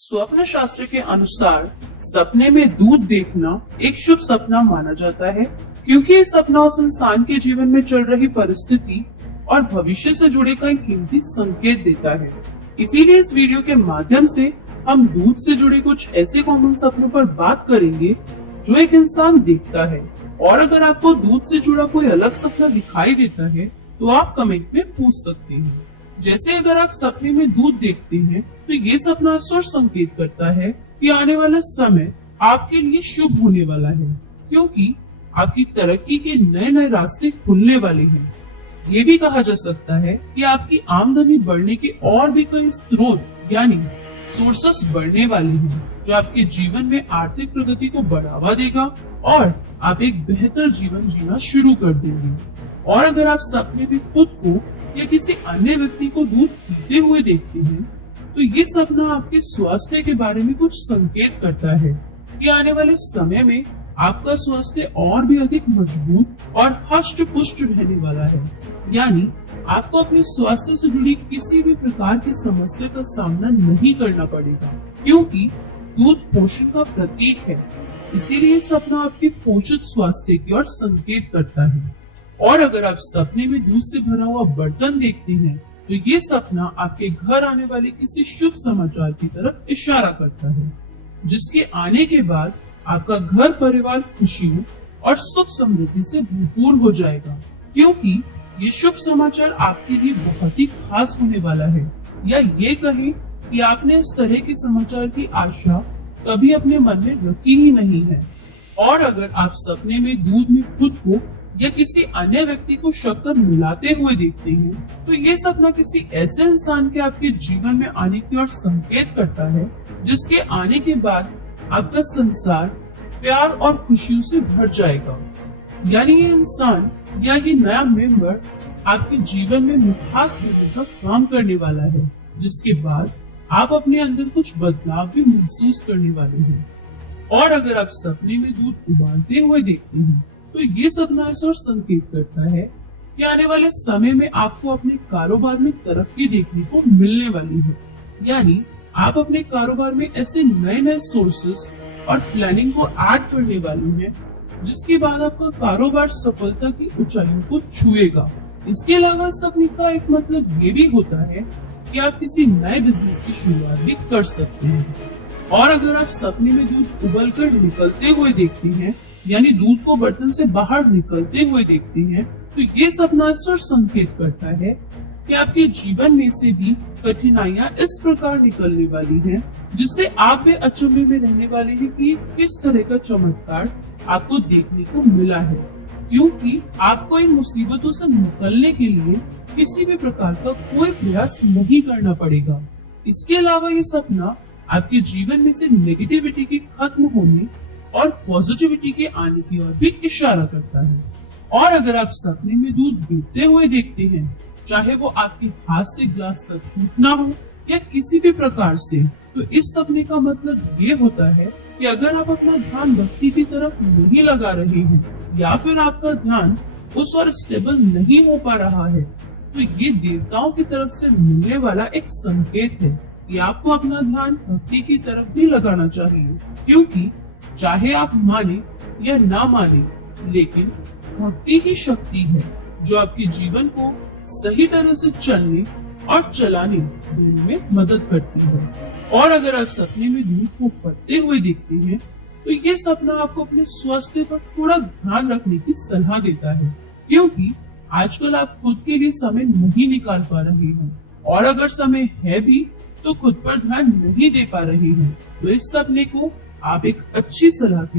स्वप्न शास्त्र के अनुसार सपने में दूध देखना एक शुभ सपना माना जाता है, क्योंकि ये सपना उस इंसान के जीवन में चल रही परिस्थिति और भविष्य से जुड़े कई कीमती संकेत देता है। इसीलिए इस वीडियो के माध्यम से हम दूध से जुड़े कुछ ऐसे कॉमन सपनों पर बात करेंगे जो एक इंसान देखता है। और अगर आपको दूध से जुड़ा कोई अलग सपना दिखाई देता है तो आप कमेंट में पूछ सकते हैं। जैसे अगर आप सपने में दूध देखते हैं तो ये सपना स्वर संकेत करता है कि आने वाला समय आपके लिए शुभ होने वाला है, क्योंकि आपकी तरक्की के नए नए रास्ते खुलने वाले हैं। ये भी कहा जा सकता है कि आपकी आमदनी बढ़ने के और भी कई स्रोत यानी सोर्सेस बढ़ने वाले हैं, जो आपके जीवन में आर्थिक प्रगति को बढ़ावा देगा और आप एक बेहतर जीवन जीना शुरू कर देंगे। और अगर आप सपने में खुद को या किसी अन्य व्यक्ति को दूध पीते हुए देखते हैं तो ये सपना आपके स्वास्थ्य के बारे में कुछ संकेत करता है कि आने वाले समय में आपका स्वास्थ्य और भी अधिक मजबूत और हष्ट पुष्ट रहने वाला है। यानी आपको अपने स्वास्थ्य से जुड़ी किसी भी प्रकार की समस्या का सामना नहीं करना पड़ेगा, क्योंकि दूध पोषण का प्रतीक है। इसीलिए सपना आपके पोषित स्वास्थ्य की ओर संकेत करता है। और अगर आप सपने में दूध से भरा हुआ बर्तन देखते हैं तो ये सपना आपके घर आने वाले किसी शुभ समाचार की तरफ इशारा करता है, जिसके आने के बाद आपका घर परिवार खुशियों और सुख समृद्धि से भरपूर हो जाएगा, क्योंकि ये शुभ समाचार आपके लिए बहुत ही खास होने वाला है। या ये कहें कि आपने इस तरह के समाचार की आशा कभी अपने मन में रखी ही नहीं है। और अगर आप सपने में दूध में खुद को या किसी अन्य व्यक्ति को शक्कर मिलाते हुए देखते हैं तो ये सपना किसी ऐसे इंसान के आपके जीवन में आने की ओर संकेत करता है, जिसके आने के बाद आपका संसार प्यार और खुशियों से भर जाएगा। यानी ये इंसान या ये नया मेंबर आपके जीवन में मिठास देने का काम करने वाला है, जिसके बाद आप अपने अंदर कुछ बदलाव भी महसूस करने वाले हैं। और अगर आप सपने में दूध उबालते हुए देखते हैं तो ये सपना इस ओर संकेत करता है कि आने वाले समय में आपको अपने कारोबार में तरक्की देखने को मिलने वाली है। यानी आप अपने कारोबार में ऐसे नए नए सोर्सेस और प्लानिंग को ऐड करने वाले हैं, जिसके बाद आपका कारोबार सफलता की ऊंचाइयों को छुएगा। इसके अलावा सपने का एक मतलब ये भी होता है कि आप किसी नए बिजनेस की शुरुआत भी कर सकते हैं। और अगर आप सपने में दूध उबलकर निकलते हुए देखते हैं, यानी दूध को बर्तन से बाहर निकलते हुए देखते हैं, तो ये सपना अक्सर संकेत करता है कि आपके जीवन में से भी कठिनाइयां इस प्रकार निकलने वाली हैं, जिससे आप भी अचंभे में रहने वाले हैं कि किस तरह का चमत्कार आपको देखने को मिला है, क्योंकि आपको इन मुसीबतों से निकलने के लिए किसी भी प्रकार का कोई प्रयास नहीं करना पड़ेगा। इसके अलावा ये सपना आपके जीवन में से नेगेटिविटी के खत्म होने और पॉजिटिविटी के आने की ओर भी इशारा करता है। और अगर आप सपने में दूध गिरते हुए देखते हैं, चाहे वो आपके हाथ से ग्लास तक छूटना हो या किसी भी प्रकार से, तो इस सपने का मतलब ये होता है कि अगर आप अपना ध्यान भक्ति की तरफ नहीं लगा रहे हैं या फिर आपका ध्यान उस ओर स्टेबल नहीं हो पा रहा है, तो ये देवताओं की तरफ से मिलने वाला एक संकेत है कि आपको अपना ध्यान भक्ति की तरफ भी लगाना चाहिए, क्योंकि चाहे आप माने या ना माने, लेकिन भक्ति ही शक्ति है जो आपके जीवन को सही तरह से चलने और चलाने दोनों में मदद करती है। और अगर आप सपने में दूध को फटते हुए देखते हैं तो ये सपना आपको अपने स्वास्थ्य पर थोड़ा ध्यान रखने की सलाह देता है, क्योंकि आजकल आप खुद के लिए समय नहीं निकाल पा रहे हैं, और अगर समय है भी तो खुद पर ध्यान नहीं दे पा रहे हैं। तो इस सपने को आप एक अच्छी सलाह के